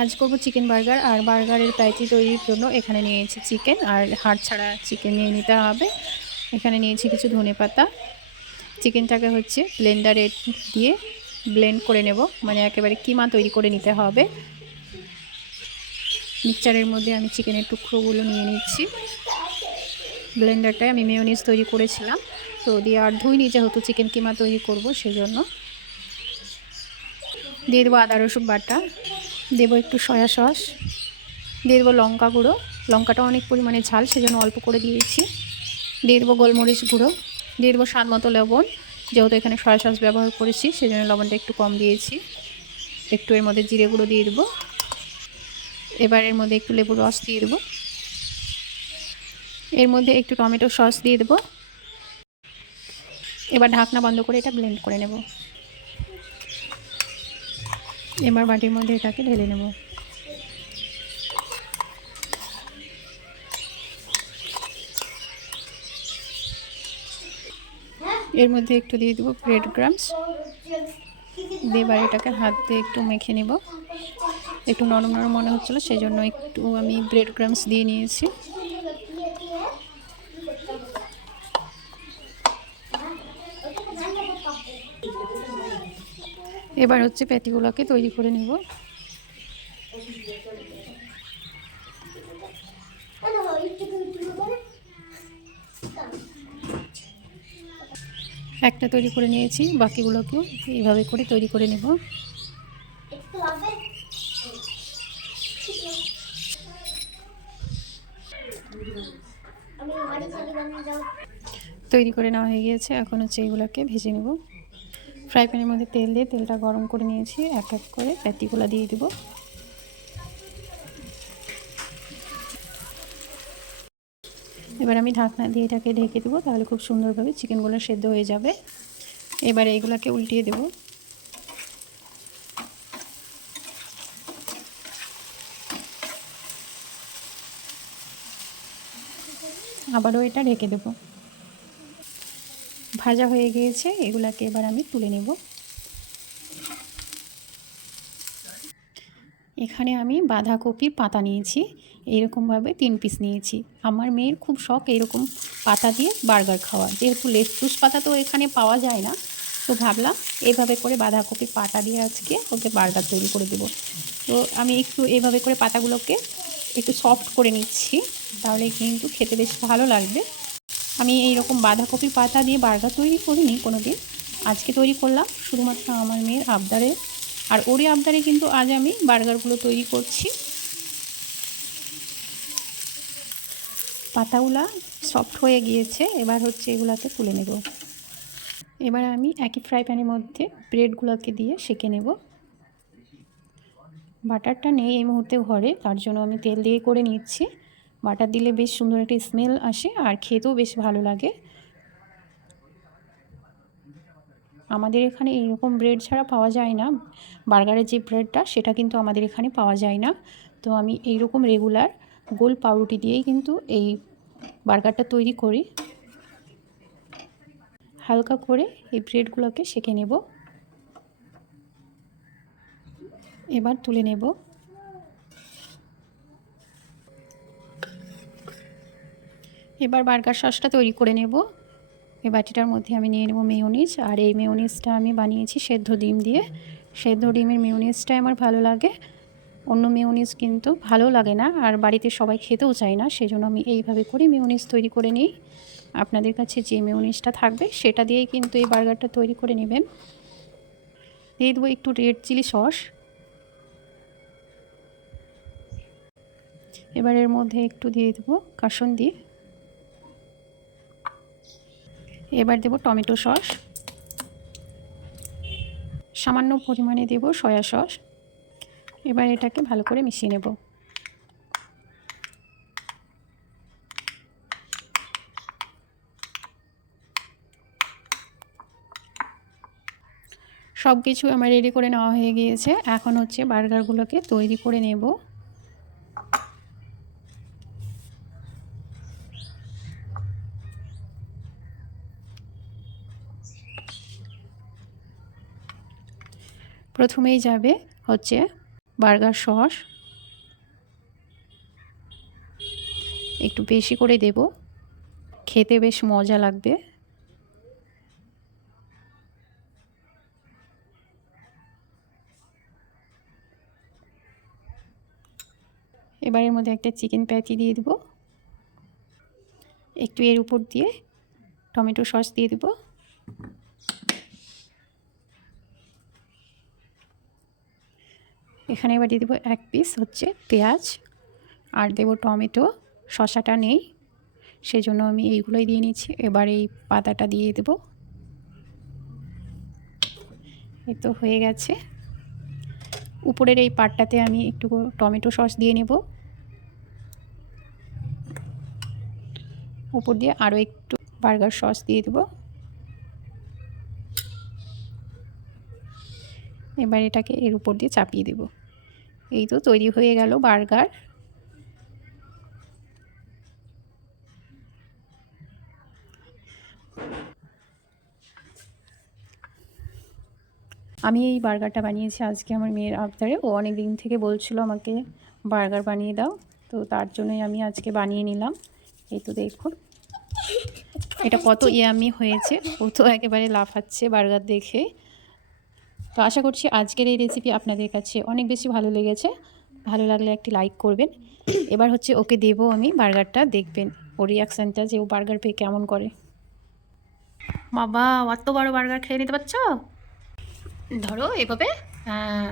আজ করব chicken burger. আর বার্গারের প্যাটি তৈরির জন্য এখানে নিয়েছি চিকেন, আর হাড় ছাড়া চিকেন নিয়ে নিতে হবে। এখানে নিয়েছি কিছু ধনেপাতা। চিকেনটাকে ব্লেন্ডারে দিয়ে ব্লেন্ড করে নেব, মানে একেবারে কিমা তৈরি করে নিতে হবে। মিক্সচারের মধ্যে আমি চিকেনের টুকরোগুলো নিয়ে নিচ্ছি। ব্লেন্ডারটায় আমি মেয়োনিজ তৈরি করেছিলাম, তো দিয়ে আর ধুইনি, যেহেতু চিকেন কিমা তৈরি করব সেজন্য। দিয়ে দেবো আদা রসুন বাটা, দেবো একটু সয়া সস, দিয়ে দেবো লঙ্কা গুঁড়ো। লঙ্কাটা অনেক পরিমাণে ঝাল, সেজন্য অল্প করে দিয়েছি। দিয়ে দেবো গোলমরিচ গুঁড়ো, দিয়ে দেবো স্বাদ মতো লবণ। যেহেতু এখানে সয়া সস ব্যবহার করেছি সেজন্য লবণটা একটু কম দিয়েছি। একটু এর মধ্যে জিরে গুঁড়ো দিয়ে দেবো। এবার এর মধ্যে একটু লেবুর রস দিয়ে দেবো। এর মধ্যে একটু টমেটো সস দিয়ে দেবো। এবার ঢাকনা বন্ধ করে এটা ব্লেন্ড করে নেব। এবার বাটির মধ্যে এটাকে ঢেলে নেব। এর মধ্যে একটু দিয়ে দেবো ব্রেড ক্রাম্বস। দিয়ে এবার এটাকে হাত দিয়ে একটু মেখে নেব। একটু নরম নরম মনে হচ্ছিলো, সেই জন্য একটু আমি ব্রেড ক্রাম্বস দিয়ে নিয়েছি। এবার প্যাটিগুলোকে তৈরি করে নেব। একটা তৈরি করে নিয়েছি, বাকিগুলোকেও এইভাবে করে তৈরি করে নেব। তৈরি করে নেওয়া হয়ে গিয়েছে। এখন এগুলোকে ভেজে নেব। ফ্রাই প্যানের মধ্যে তেল দিয়ে তেলটা গরম করে নিয়েছি। এক এক করে প্যাটিগুলো দিয়ে দেব। এবার আমি ঢাকনা দিয়ে এটাকে ঢেকে দেবো, তাহলে খুব সুন্দরভাবে চিকেনগুলো সেদ্ধ হয়ে যাবে। এবারে এগুলোকে উল্টিয়ে দেব। আবারও এটা ঢেকে দেব। ভাজা হয়ে গিয়েছে, এগুলাকে এবার আমি তুলে নেব। এখানে আমি বাঁধাকপির পাতা নিয়েছি, এইরকমভাবে 3 পিস নিয়েছি। আমার মেয়ের খুব শখ এইরকম পাতা দিয়ে বার্গার খাওয়া, যেহেতু লেটুস পাতা তো এখানে পাওয়া যায় না, তো ভাবলাম এইভাবে করে বাঁধাকপির পাতা দিয়ে আজকে ওকে বার্গার তৈরি করে দেবো। তো আমি একটু এইভাবে করে পাতাগুলোকে একটু সফট করে নিচ্ছি, তাহলে কিন্তু খেতে বেশ ভালো লাগবে। আমি এইরকম বাঁধাকপির পাতা দিয়ে বার্গার তৈরি করিনি কোনো দিন, আজকে তৈরি করলাম শুধুমাত্র আমার মেয়ের আবদারে। আর ওরই আবদারে কিন্তু আজ আমি বার্গারগুলো তৈরি করছি। পাতাগুলা সফট হয়ে গিয়েছে, এবার এগুলাকে তুলে নেব। এবার আমি একই ফ্রাই প্যানের মধ্যে ব্রেডগুলোকে দিয়ে সেঁকে নেব। বাটারটা নেই এই মুহূর্তে ঘরে, তার জন্য আমি তেল দিয়ে করে নিচ্ছি। বাটার দিলে বেশ সুন্দর একটা স্মেল আসে, আর খেতেও বেশ ভালো লাগে। আমাদের এখানে এইরকম ব্রেড ছাড়া পাওয়া যায় না, বার্গারের যে ব্রেডটা সেটা কিন্তু আমাদের এখানে পাওয়া যায় না। তো আমি এইরকম রেগুলার গোল পাউরুটি দিয়েই কিন্তু এই বার্গারটা তৈরি করি। হালকা করে এই ব্রেডগুলোকে সেঁকে নেব। এবার তুলে নেব। এবার বার্গার সসটা তৈরি করে নেব। এই বাটিটার মধ্যে আমি নিয়ে নেব মেয়োনিজ, আর এই মেয়োনিজটা আমি বানিয়েছি সেদ্ধ ডিম দিয়ে। সেদ্ধ ডিমের মেয়োনিজটাই আমার ভালো লাগে, অন্য মেয়োনিজ কিন্তু ভালো লাগে না, আর বাড়িতে সবাই খেতেও চায় না, সেজন্য আমি এইভাবে করে মেয়োনিজ তৈরি করে নিই। আপনাদের কাছে যে মেয়োনিজটা থাকবে সেটা দিয়েই কিন্তু এই বার্গারটা তৈরি করে নেবেন। দিয়ে দেবো একটু রেড চিলি সস। এবার এর মধ্যে একটু দিয়ে দেবো কাসুন্দি। এবার দেব টমেটো সস, সামান্য পরিমাণে দেব সয়া সস। এবার এটাকে ভালো করে মিশিয়ে নেব। সব কিছু আমার রেডি করে নেওয়া হয়ে গিয়েছে। এখন বার্গারগুলোকে তৈরি করে নেব। প্রথমেই যাবে বার্গার সস একটু বেশি করে দেব, খেতে বেশ মজা লাগবে। এবার এর মধ্যে একটা চিকেন প্যাটি দিয়ে দেব, একটু এর উপর দিয়ে টমেটো সস দিয়ে দেব। এখানে এবার দিয়ে দেবো 1 পিস হচ্ছে পেঁয়াজ, আর দেব টমেটো। শসাটা নেই, সেজন্য আমি এইগুলোই দিয়ে নিচ্ছি। এবার এই পাতাটা দিয়ে দেব। এই তো হয়ে গেছে। উপরের এই পাটটাতে আমি একটু টমেটো সস দিয়ে নেব, উপর দিয়ে আরও একটু বার্গার সস দিয়ে দেব। এবার এটাকে এর উপর দিয়ে চাপিয়ে দেব। এই তো তৈরি হয়ে গেল বার্গার। আমি এই বার্গারটা বানিয়েছি আজকে আমার মেয়ের আবদারে। ও অনেক দিন থেকে বলছিল আমাকে বার্গার বানিয়ে দাও, তো তার জন্যই আমি আজকে বানিয়ে নিলাম। এই তো দেখুন এটা কত ইয়ামি হয়েছে। ও তো একেবারে লাফাচ্ছে বার্গার দেখে। তো আশা করছি আজকের এই রেসিপি আপনাদের কাছে অনেক বেশি ভালো লেগেছে। ভালো লাগলে একটি লাইক করবেন। এবার হচ্ছে ওকে দেবো আমি বার্গারটা, দেখবেন ওর রিয়াকশানটা যে ও বার্গার পেয়ে কেমন করে। বাবা, অত বড় বার্গার খেয়ে নিতে পারছো? ধরো এভাবে। হ্যাঁ,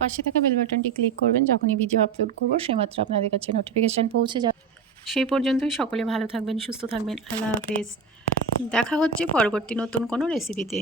পাশে থাকা বেল বাটনটি ক্লিক করবেন, যখনই ভিডিও আপলোড করব সেমাত্র আপনাদের কাছে নোটিফিকেশান পৌঁছে যাবে। সেই পর্যন্তই সকলে ভালো থাকবেন, সুস্থ থাকবেন। আল্লাহ হাফেজ। দেখা হচ্ছে পরবর্তী নতুন কোনো রেসিপিতে।